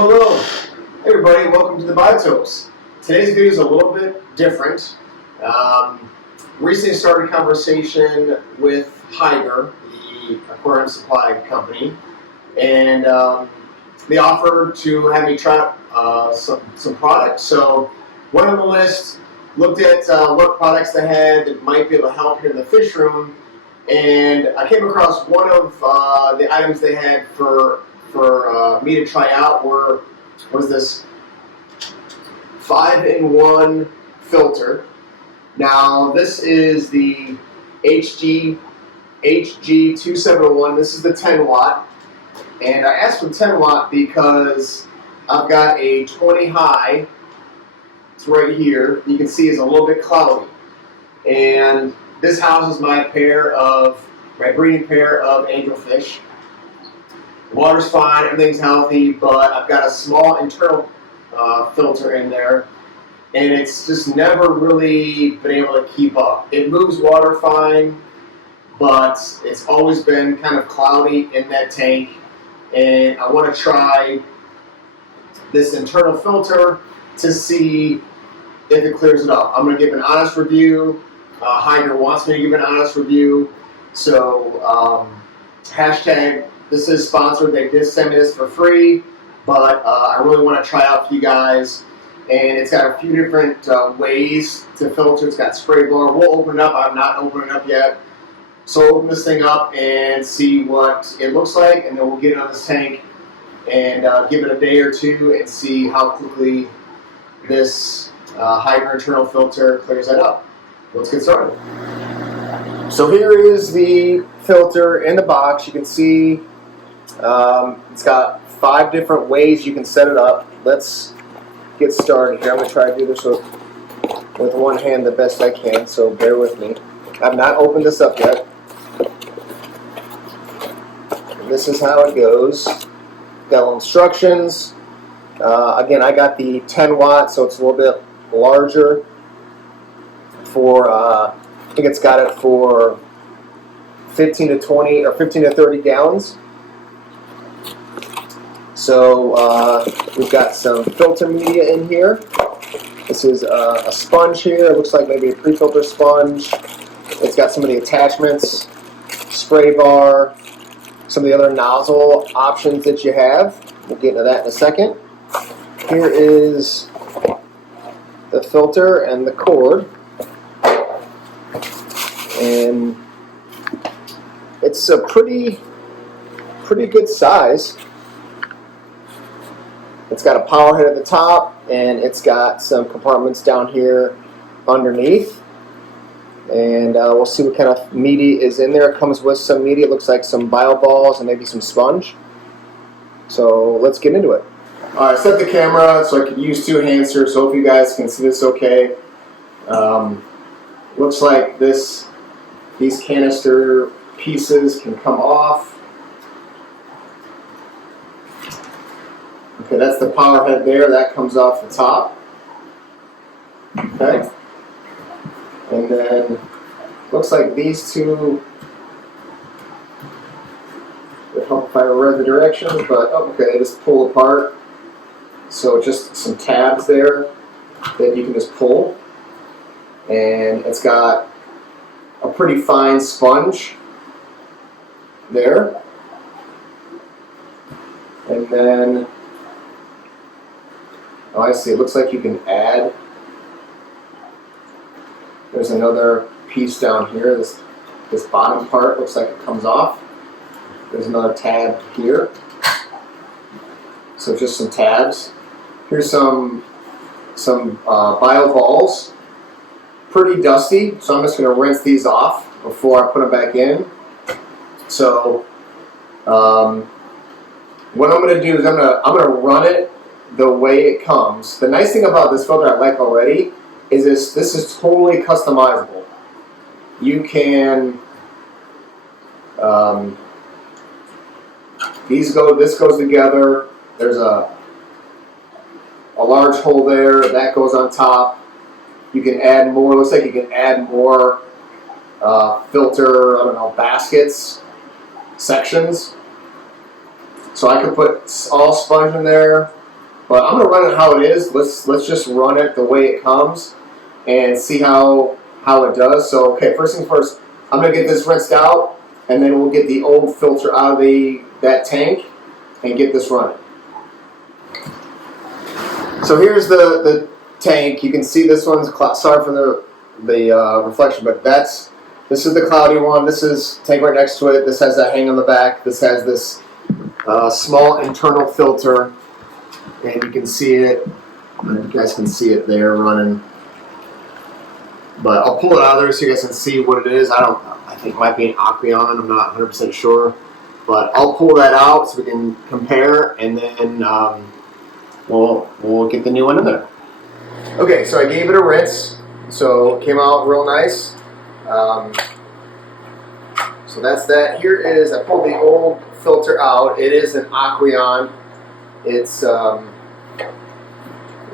Hello. Hey everybody, welcome to the Biotopes. Today's video is a little bit different. Recently started a conversation with Hygger, the aquarium supply company, and they offered to have me try some products. So went on the list, looked at what products they had that might be able to help here in the fish room, and I came across one of the items they had for me to try out was this 5-in-1 filter. Now this is the HG271. This is the 10 watt, and I asked for 10 watt because I've got a 20 high. It's right here. You can see it's a little bit cloudy, and this houses my breeding pair of angelfish. The water's fine, everything's healthy, but I've got a small internal filter in there, and it's just never really been able to keep up. It moves water fine, but it's always been kind of cloudy in that tank, and I want to try this internal filter to see if it clears it up. I'm going to give an honest review. Hygger wants me to give an honest review, so hashtag this is sponsored. They did send me this for free, but I really want to try out for you guys. And it's got a few different ways to filter. It's got spray blower. We'll open it up. I'm not opening it up yet. So open this thing up and see what it looks like, and then we'll get it on this tank and give it a day or two and see how quickly this Hygger internal filter clears that up. Let's get started. So here is the filter in the box. You can see it's got 5 different ways you can set it up. Let's get started here. I'm going to try to do this with one hand the best I can, so bear with me. I've not opened this up yet. And this is how it goes. Got little instructions. Again, I got the 10 watt, so it's a little bit larger. I think it's got it for 15 to 20 or 15 to 30 gallons. So we've got some filter media in here. This is a sponge here. It looks like maybe a pre-filter sponge. It's got some of the attachments, spray bar, some of the other nozzle options that you have. We'll get into that in a second. Here is the filter and the cord. And it's a pretty good size. It's got a power head at the top, and it's got some compartments down here underneath. And we'll see what kind of media is in there. It comes with some media. It looks like some bio balls and maybe some sponge. So let's get into it. All right, set the camera so I can use 2 hands here, so hope you guys can see this okay. Looks like these canister pieces can come off. Okay, that's the power head there. That comes off the top. Okay. And then looks like these 2 would help if I read the directions, but okay, they just pull apart. So just some tabs there that you can just pull. And it's got a pretty fine sponge there. And then, oh, I see. It looks like you can add. There's another piece down here. This bottom part looks like it comes off. There's another tab here. So just some tabs. Here's some bio balls. Pretty dusty, so I'm just going to rinse these off before I put them back in. So what I'm going to do is I'm going to run it the way it comes. The nice thing about this filter I like already is this is totally customizable. You can this goes together. There's a large hole there that goes on top. You can add more. Looks like you can add more filter, I don't know, baskets, sections. So I could put all sponge in there. But I'm gonna run it how it is. Let's just run it the way it comes and see how it does. So okay, first things first, I'm gonna get this rinsed out, and then we'll get the old filter out of that tank and get this running. So here's the tank. You can see this one's sorry for the reflection, but this is the cloudy one. This is tank right next to it. This has that hang on the back. This has this small internal filter, and you can see it. You guys can see it there running. But I'll pull it out of there so you guys can see what it is. I think it might be an aquarium. I'm not 100% sure, but I'll pull that out so we can compare, and then we'll get the new one in there. Okay, so I gave it a rinse, so it came out real nice. So that's that. Here is, I pulled the old filter out. It is an aquarium. It's you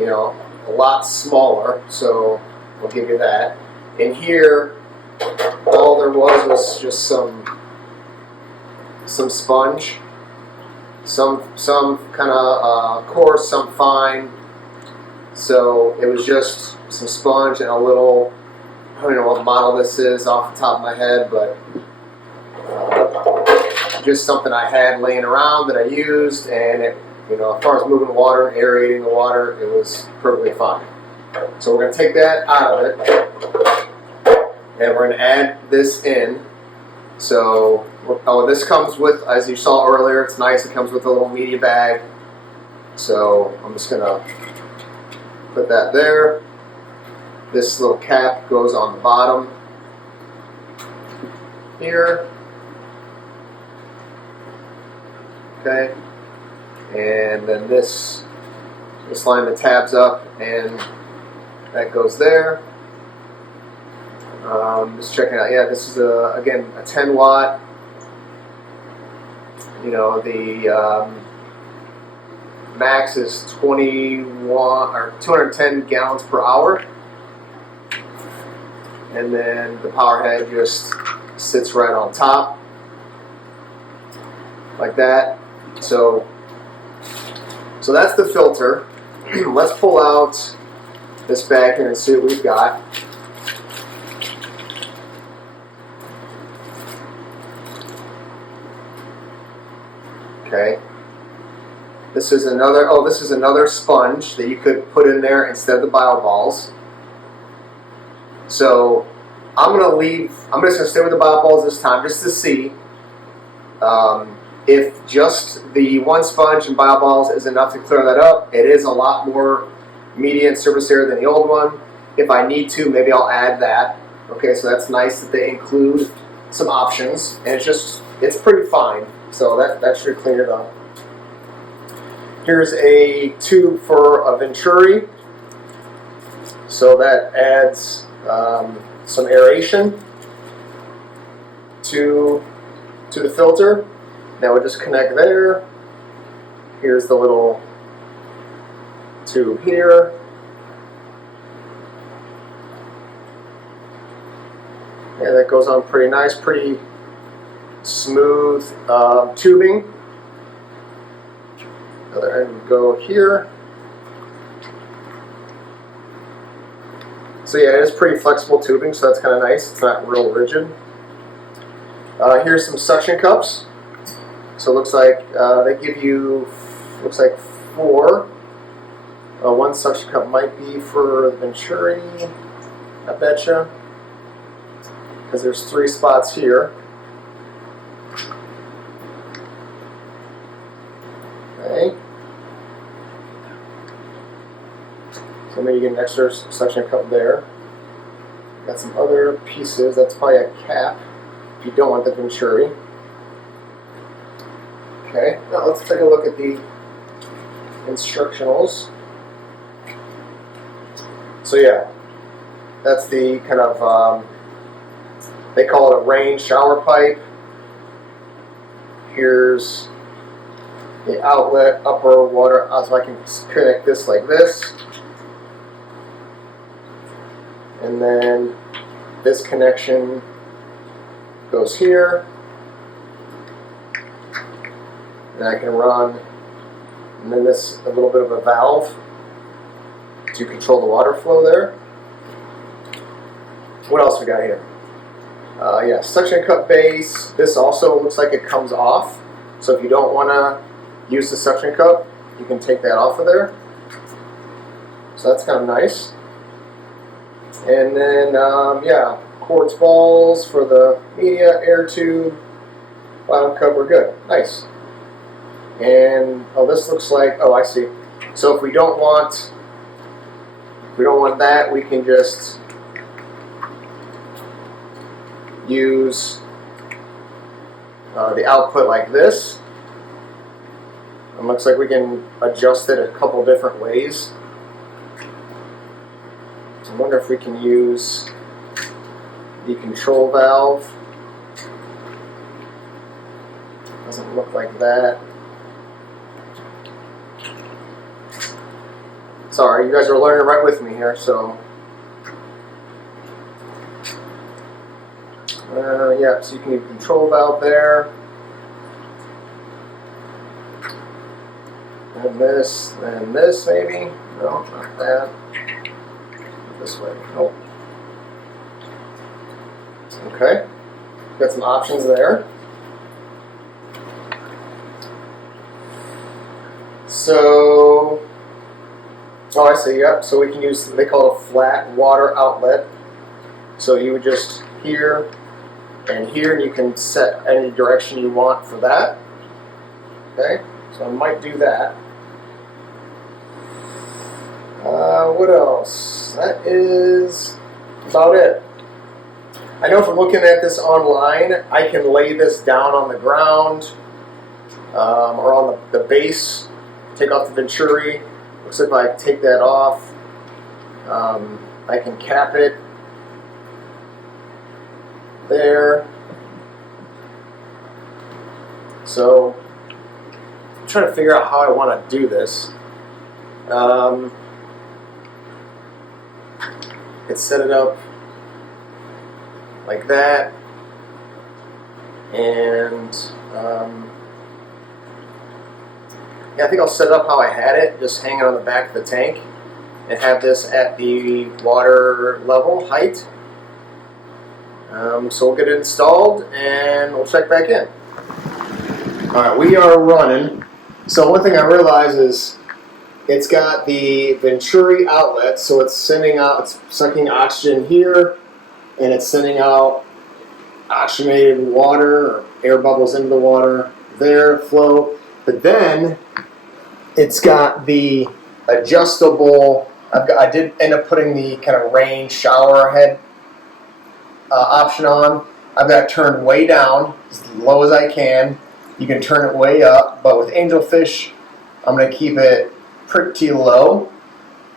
know, a lot smaller, so I'll give you that. And here, all there was just some sponge, some kind of coarse, some fine. So it was just some sponge and a little, I don't know what model this is off the top of my head, but just something I had laying around that I used, and it, you know, as far as moving water and aerating the water, it was perfectly fine. So we're going to take that out of it, and we're going to add this in. So, this comes with, as you saw earlier, it's nice, it comes with a little media bag. So I'm just going to put that there. This little cap goes on the bottom here. Okay. And then just line the tabs up, and that goes there. Just checking out. Yeah, this is again a 10 watt. You know, the max is 21 or 210 gallons per hour, and then the power head just sits right on top like that. So that's the filter. Let's pull out this bag here and see what we've got. Okay. This is another sponge that you could put in there instead of the bio balls. So I'm just gonna stay with the bio balls this time just to see if just the one sponge and bio balls is enough to clear that up. It is a lot more media and surface area than the old one. If I need to, maybe I'll add that. Okay, so that's nice that they include some options, and it's pretty fine. So that should clean it up. Here's a tube for a venturi. So that adds some aeration to the filter. Now we'll just connect there. Here's the little tube here. Yeah, that goes on pretty nice, pretty smooth tubing. Other end would go here. So yeah, it is pretty flexible tubing, so that's kind of nice. It's not real rigid. Here's some suction cups. So it looks like they give you, looks like 4. One suction cup might be for the venturi, I betcha, because there's 3 spots here. Okay. So maybe you get an extra suction cup there. Got some other pieces. That's probably a cap if you don't want the venturi. Okay, now let's take a look at the instructionals. So yeah, that's the kind of, they call it a rain shower pipe. Here's the outlet, upper water, so I can connect this like this. And then this connection goes here. And I can run And then this, a little bit of a valve to control the water flow there. What else we got here? Yeah, suction cup base. This also looks like it comes off. So if you don't want to use the suction cup, you can take that off of there. So that's kind of nice. And then, yeah, quartz balls for the media, air tube, bottom cover, good, nice. And oh, this looks like, oh, I see. So if we don't want that, we can just use the output like this. It looks like we can adjust it a couple different ways. So I wonder if we can use the control valve. Doesn't look like that. Sorry, you guys are learning right with me here, so. Yeah, so you can use control valve there. And this maybe. No, not that. This way. Nope. Okay. Got some options there. So, oh, I see, yep. So we can use, they call it a flat water outlet. So you would just here and here, and you can set any direction you want for that. Okay, so I might do that. What else? That is about it. I know from looking at this online, I can lay this down on the ground or on the base, take off the venturi. Looks like if I take that off, I can cap it there. So I'm trying to figure out how I want to do this. Could set it up like that, and yeah, I think I'll set it up how I had it, just hang it on the back of the tank, and have this at the water level height. So we'll get it installed, and we'll check back in. All right, we are running. So one thing I realized is it's got the venturi outlet, so it's sending out, it's sucking oxygen here, and it's sending out oxygenated water or air bubbles into the water there, flow. But then it's got the adjustable, I did end up putting the kind of rain shower head option on. I've got it turned way down, as low as I can. You can turn it way up, but with angelfish, I'm going to keep it pretty low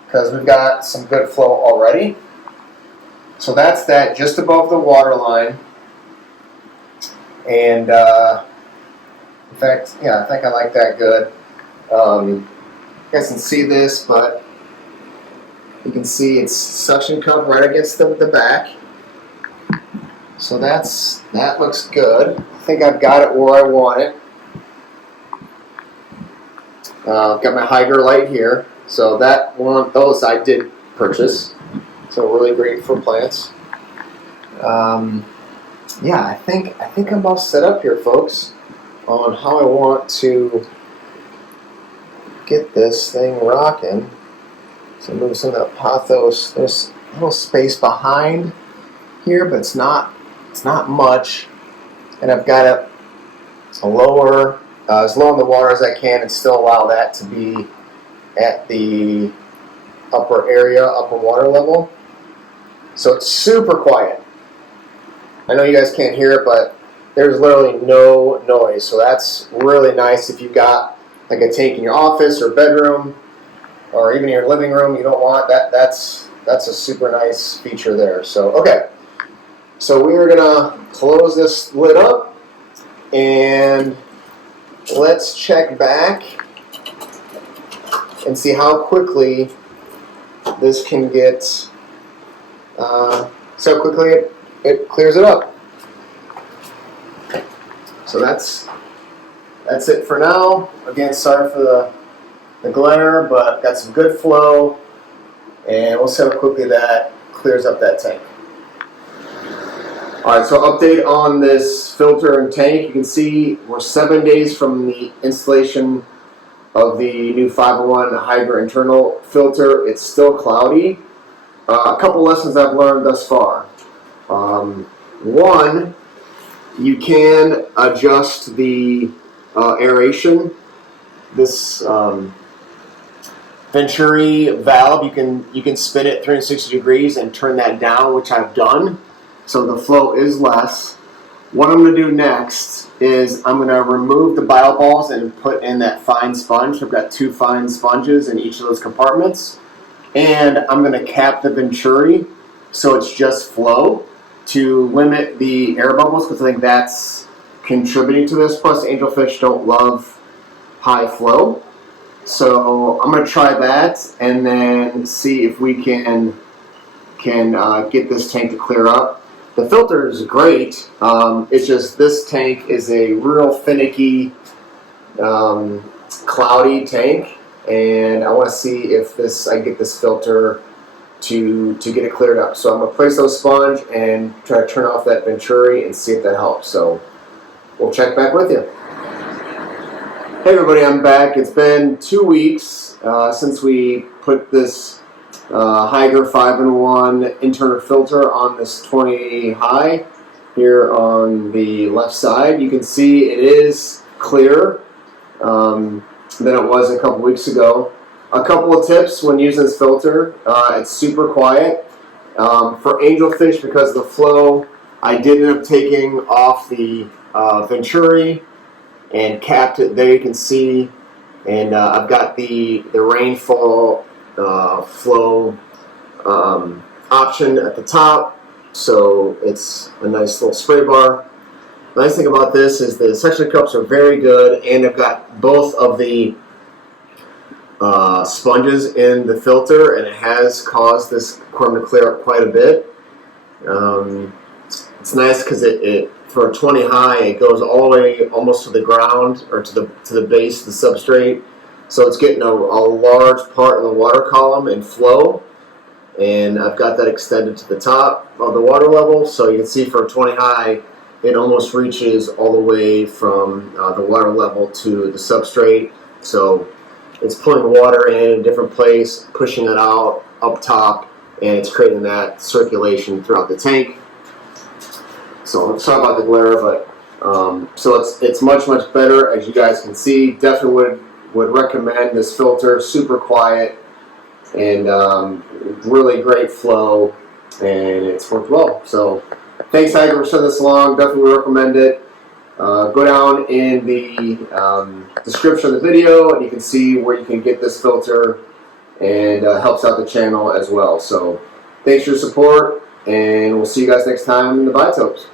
because we've got some good flow already. So that's that, just above the water line. And in fact, yeah, I think I like that good. You guys can see this, but you can see it's suction cup right against the back. So that looks good. I think I've got it where I want it. I've got my Hygger light here. So that one, those I did purchase. So really great for plants. Yeah, I think I'm all set up here, folks, on how I want to get this thing rocking. So move some of that pothos. There's a little space behind here, but it's not much. And I've got it lower, as low in the water as I can, and still allow that to be at the upper area, upper water level. So it's super quiet. I know you guys can't hear it, but there's literally no noise. So that's really nice if you've got like a tank in your office or bedroom or even your living room. You don't want that. That's a super nice feature there. So okay. So we are gonna close this lid up and let's check back and see how quickly this can get, so quickly it clears it up. So that's it for now. Again, sorry for the the glare, but got some good flow, and we'll see how quickly that clears up that tank. Alright, so update on this filter and tank. You can see we're 7 days from the installation of the new 501 Hygger internal filter. It's still cloudy. A couple lessons I've learned thus far. One, you can adjust the aeration. This Venturi valve, you can spin it 360 degrees and turn that down, which I've done, so the flow is less. What I'm going to do next is I'm going to remove the bio balls and put in that fine sponge. I've got 2 fine sponges in each of those compartments, and I'm going to cap the Venturi so it's just flow to limit the air bubbles, because I think that's contributing to this. Plus, angelfish don't love high flow. So I'm going to try that and then see if we can get this tank to clear up. The filter is great. It's just this tank is a real finicky, cloudy tank, and I want to see if I get this filter to get it cleared up. So I'm going to place those sponge and try to turn off that Venturi and see if that helps. So we'll check back with you. Hey everybody, I'm back. It's been 2 weeks since we put this Hygger 5-in-1 internal filter on this 20 high here on the left side. You can see it is clearer than it was a couple weeks ago. A couple of tips when using this filter: it's super quiet. For angelfish, because of the flow, I did end up taking off the Venturi and capped it. There you can see, and I've got the rainfall flow option at the top, so it's a nice little spray bar. The nice thing about this is the suction cups are very good, and I've got both of the sponges in the filter, and it has caused this aquarium to clear up quite a bit. It's nice because it for a 20 high, it goes all the way almost to the ground, or to the base of the substrate. So it's getting a large part of the water column and flow, and I've got that extended to the top of the water level. So you can see for a 20 high, it almost reaches all the way from the water level to the substrate. So it's pulling water in a different place, pushing it out up top, and it's creating that circulation throughout the tank. So sorry about the glare, but so it's much better, as you guys can see. Definitely would recommend this filter. Super quiet and really great flow, and it's worked well. So thanks, Hygger, for sending this along. Definitely recommend it. Go down in the description of the video, and you can see where you can get this filter, and helps out the channel as well. So thanks for your support, and we'll see you guys next time in the Biotopes.